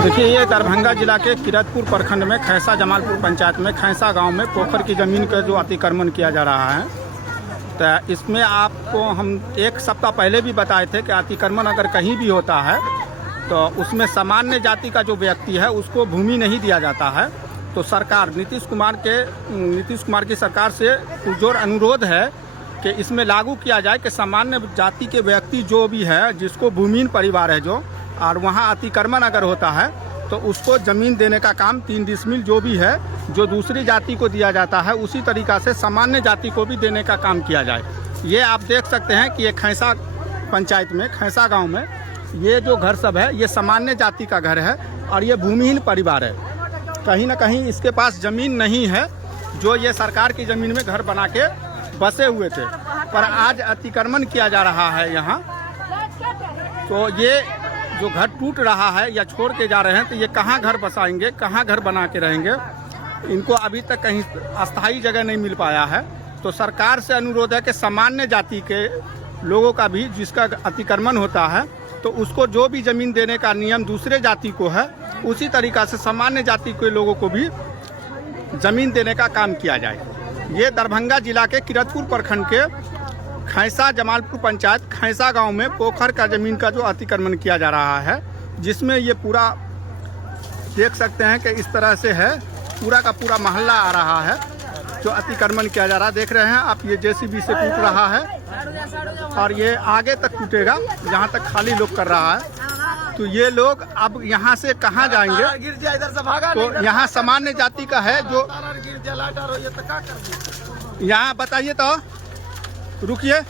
देखिए, ये दरभंगा जिला के किरतपुर प्रखंड में खैसा जमालपुर पंचायत में खैसा गांव में पोखर की ज़मीन का जो अतिक्रमण किया जा रहा है, तो इसमें आपको हम एक सप्ताह पहले भी बताए थे कि अतिक्रमण अगर कहीं भी होता है तो उसमें सामान्य जाति का जो व्यक्ति है उसको भूमि नहीं दिया जाता है। तो सरकार नीतीश कुमार की सरकार से पुरजोर अनुरोध है कि इसमें लागू किया जाए कि सामान्य जाति के व्यक्ति जो भी है, जिसको भूमिहीन परिवार है जो, और वहाँ अतिक्रमण अगर होता है तो उसको ज़मीन देने का काम 3 डिसमिल जो भी है, जो दूसरी जाति को दिया जाता है, उसी तरीक़ा से सामान्य जाति को भी देने का काम किया जाए। ये आप देख सकते हैं कि ये खैसा पंचायत में खैसा गांव में ये जो घर सब है ये सामान्य जाति का घर है और ये भूमिहीन परिवार है। कहीं ना कहीं इसके पास ज़मीन नहीं है, जो ये सरकार की ज़मीन में घर बना के बसे हुए थे, पर आज अतिक्रमण किया जा रहा है यहाँ। तो ये जो घर टूट रहा है या छोड़ के जा रहे हैं, तो ये कहाँ घर बसाएंगे, कहाँ घर बना के रहेंगे। इनको अभी तक कहीं अस्थाई जगह नहीं मिल पाया है। तो सरकार से अनुरोध है कि सामान्य जाति के लोगों का भी, जिसका अतिक्रमण होता है, तो उसको जो भी ज़मीन देने का नियम दूसरे जाति को है, उसी तरीक़ा से सामान्य जाति के लोगों को भी ज़मीन देने का काम किया जाए। ये दरभंगा जिला के किरतपुर प्रखंड के खैसा जमालपुर पंचायत खैसा गांव में पोखर का ज़मीन का जो अतिक्रमण किया जा रहा है, जिसमें ये पूरा देख सकते हैं कि इस तरह से है, पूरा का पूरा मोहल्ला आ रहा है जो अतिक्रमण किया जा रहा है। देख रहे हैं आप, ये जेसीबी से टूट रहा है और ये आगे तक टूटेगा जहाँ तक खाली लोग कर रहा है। तो ये लोग अब यहाँ से कहाँ जाएंगे? तो यहाँ सामान्य जाति का है जो, यहाँ बताइए तो, रुकिए,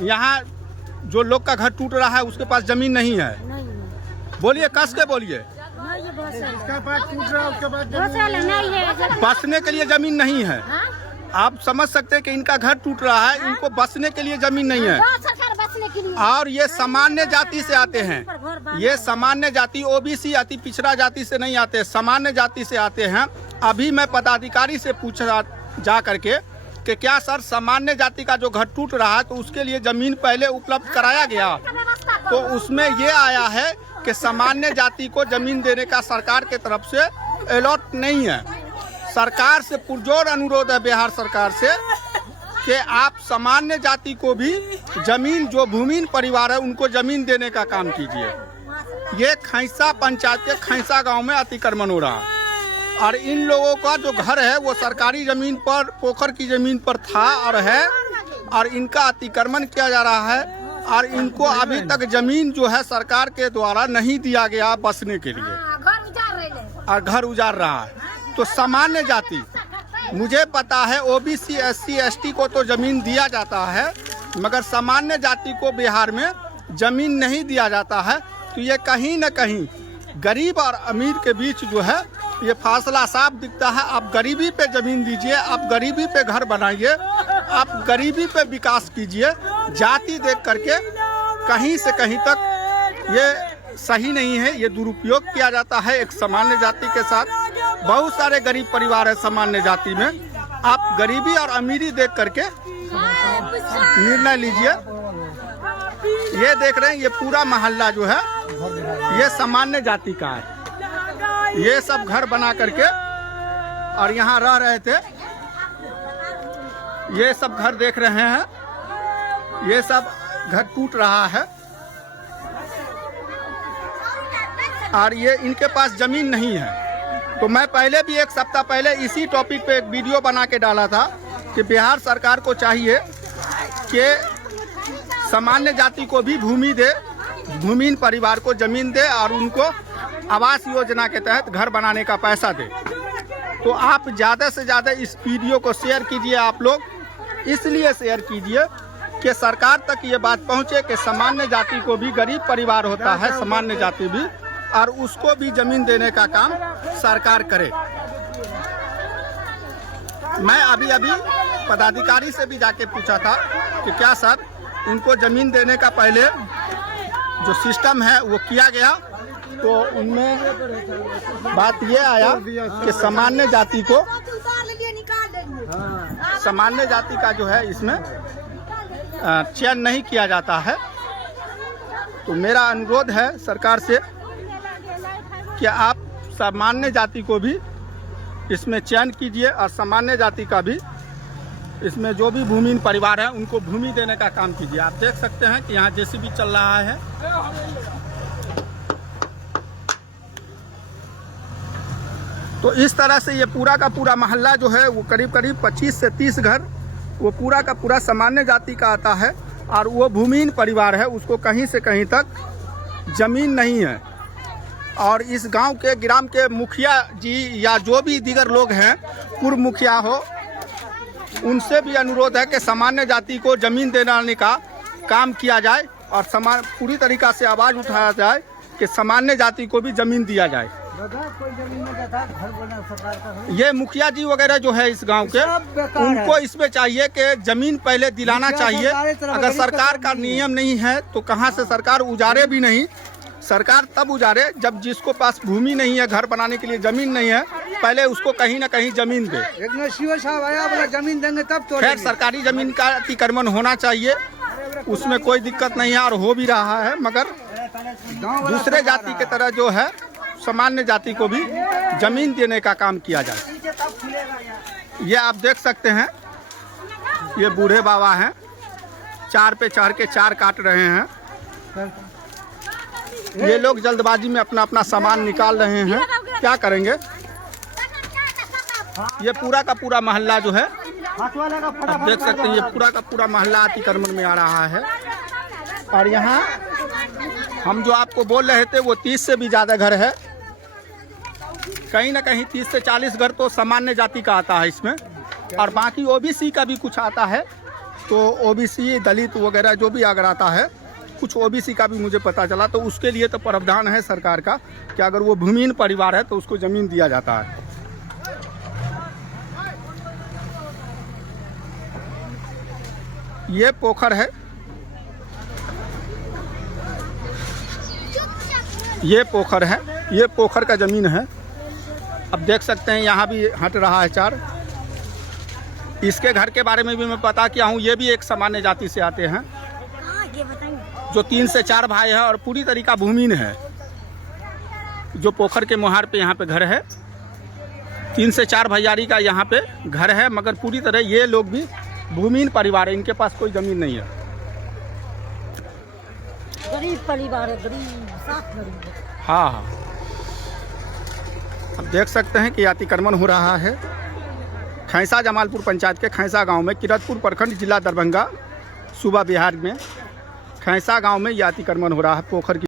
यहाँ जो लोग का घर टूट रहा है उसके पास ज़मीन नहीं है। बोलिए, कस के बोलिए। बसने के लिए ज़मीन नहीं है। आप समझ सकते हैं कि इनका घर टूट रहा है, इनको बसने के लिए ज़मीन नहीं है। और ये सामान्य जाति से आते हैं, ये सामान्य जाति ओबीसी अति पिछड़ा जाति से नहीं आते, सामान्य जाति से आते हैं। अभी मैं पदाधिकारी से पूछ रहा जा करके कि क्या सर, सामान्य जाति का जो घर टूट रहा है तो उसके लिए ज़मीन पहले उपलब्ध कराया गया? तो उसमें ये आया है कि सामान्य जाति को ज़मीन देने का सरकार के तरफ से अलॉट नहीं है। सरकार से पुरजोर अनुरोध है बिहार सरकार से कि आप सामान्य जाति को भी ज़मीन, जो भूमिहीन परिवार है उनको ज़मीन देने का काम कीजिए। ये खैसा पंचायत के खैसा गांव में अतिक्रमण हो रहा है और इन लोगों का जो घर है वो सरकारी ज़मीन पर, पोखर की ज़मीन पर था और है, और इनका अतिक्रमण किया जा रहा है और इनको अभी तक ज़मीन जो है सरकार के द्वारा नहीं दिया गया बसने के लिए, और घर उजाड़ रहा है। तो सामान्य जाति, मुझे पता है ओबीसी SC ST को तो ज़मीन दिया जाता है, मगर सामान्य जाति को बिहार में ज़मीन नहीं दिया जाता है। तो ये कहीं न कहीं गरीब और अमीर के बीच जो है ये फासला साफ दिखता है। आप गरीबी पे ज़मीन दीजिए, आप गरीबी पे घर बनाइए, आप गरीबी पे विकास कीजिए। जाति देख करके कहीं से कहीं तक ये सही नहीं है, ये दुरुपयोग किया जाता है एक सामान्य जाति के साथ। बहुत सारे गरीब परिवार है सामान्य जाति में, आप गरीबी और अमीरी देख करके निर्णय लीजिए। ये देख रहे हैं, ये पूरा मोहल्ला जो है ये सामान्य जाति का है। ये सब घर बना करके और यहाँ रह रहे थे, ये सब घर देख रहे हैं, ये सब घर टूट रहा है और ये इनके पास ज़मीन नहीं है। तो मैं पहले भी एक सप्ताह पहले इसी टॉपिक पे एक वीडियो बना के डाला था कि बिहार सरकार को चाहिए कि सामान्य जाति को भी भूमि दे, भूमिहीन परिवार को ज़मीन दे और उनको आवास योजना के तहत घर बनाने का पैसा दे। तो आप ज़्यादा से ज़्यादा इस वीडियो को शेयर कीजिए। आप लोग इसलिए शेयर कीजिए कि सरकार तक ये बात पहुँचे कि सामान्य जाति को भी, गरीब परिवार होता है सामान्य जाति भी, और उसको भी ज़मीन देने का काम सरकार करे। मैं अभी पदाधिकारी से भी जाके पूछा था कि क्या सर, उनको ज़मीन देने का पहले जो सिस्टम है वो किया गया? तो उनमें बात ये आया कि सामान्य जाति को, सामान्य जाति का जो है इसमें चयन नहीं किया जाता है। तो मेरा अनुरोध है सरकार से कि आप सामान्य जाति को भी इसमें चयन कीजिए और सामान्य जाति का भी इसमें जो भी भूमिहीन परिवार है उनको भूमि देने का काम कीजिए। आप देख सकते हैं कि यहाँ जेसीबी चल रहा है। तो इस तरह से ये पूरा का पूरा मोहल्ला जो है वो करीब करीब 25 से 30 घर वो पूरा का पूरा सामान्य जाति का आता है और वो भूमिहीन परिवार है, उसको कहीं से कहीं तक जमीन नहीं है। और इस गांव के ग्राम के मुखिया जी या जो भी दीगर लोग हैं, पूर्व मुखिया हो, उनसे भी अनुरोध है कि सामान्य जाति को जमीन दिलाने का काम किया जाए और पूरी तरीक़ा से आवाज़ उठाया जाए कि सामान्य जाति को भी जमीन दिया जाए। ये मुखिया जी वगैरह जो है इस गांव के, उनको इसमें चाहिए कि जमीन पहले दिलाना चाहिए। अगर सरकार का नियम नहीं है तो कहां से सरकार उजारे भी नहीं। सरकार तब उजारे जब जिसको पास भूमि नहीं है, घर बनाने के लिए जमीन नहीं है, पहले उसको कहीं ना कहीं जमीन दे। जमीन देंगे तब तो। खैर सरकारी जमीन का अतिक्रमण होना चाहिए, उसमें कोई दिक्कत नहीं है और हो भी रहा है, मगर दूसरे जाति के तरह जो है सामान्य जाति को भी जमीन देने का काम किया जाए। ये आप देख सकते हैं, ये बूढ़े बाबा हैं, 4 पे चढ़ के 4 काट रहे हैं। ये लोग जल्दबाजी में अपना अपना सामान निकाल रहे हैं, क्या करेंगे। ये पूरा का पूरा मोहल्ला जो है आप देख सकते हैं, ये पूरा का पूरा मोहल्ला अतिक्रमण में आ रहा है। और यहाँ हम जो आपको बोल रहे थे वो 30 से भी ज़्यादा घर है, कहीं ना कहीं 30 से 40 घर तो सामान्य जाति का आता है इसमें, और बाकी ओबीसी का भी कुछ आता है। तो ओबीसी दलित वगैरह जो भी अगर आता है, कुछ ओबीसी का भी मुझे पता चला, तो उसके लिए तो प्रावधान है सरकार का कि अगर वो भूमिहीन परिवार है तो उसको ज़मीन दिया जाता है। ये पोखर है, ये पोखर है, ये पोखर का ज़मीन है। अब देख सकते हैं यहाँ भी हट रहा है 4। इसके घर के बारे में भी मैं पता किया हूँ, ये भी एक सामान्य जाति से आते हैं, जो 3 से 4 भाई है और पूरी तरीका भूमिहीन है। जो पोखर के मुहार पे यहाँ पे घर है, 3 से 4 भैयारी का यहाँ पे घर है, मगर पूरी तरह ये लोग भी भूमिहीन परिवार है, इनके पास कोई ज़मीन नहीं है। गरीब परिवार है, गरीब, साफ गरीब। हाँ हाँ, अब देख सकते हैं कि अतिक्रमण हो रहा है खैसा जमालपुर पंचायत के खैसा गांव में, किरतपुर प्रखंड, जिला दरभंगा, सूबा बिहार में खैसा गांव में यह अतिक्रमण हो रहा है पोखर की।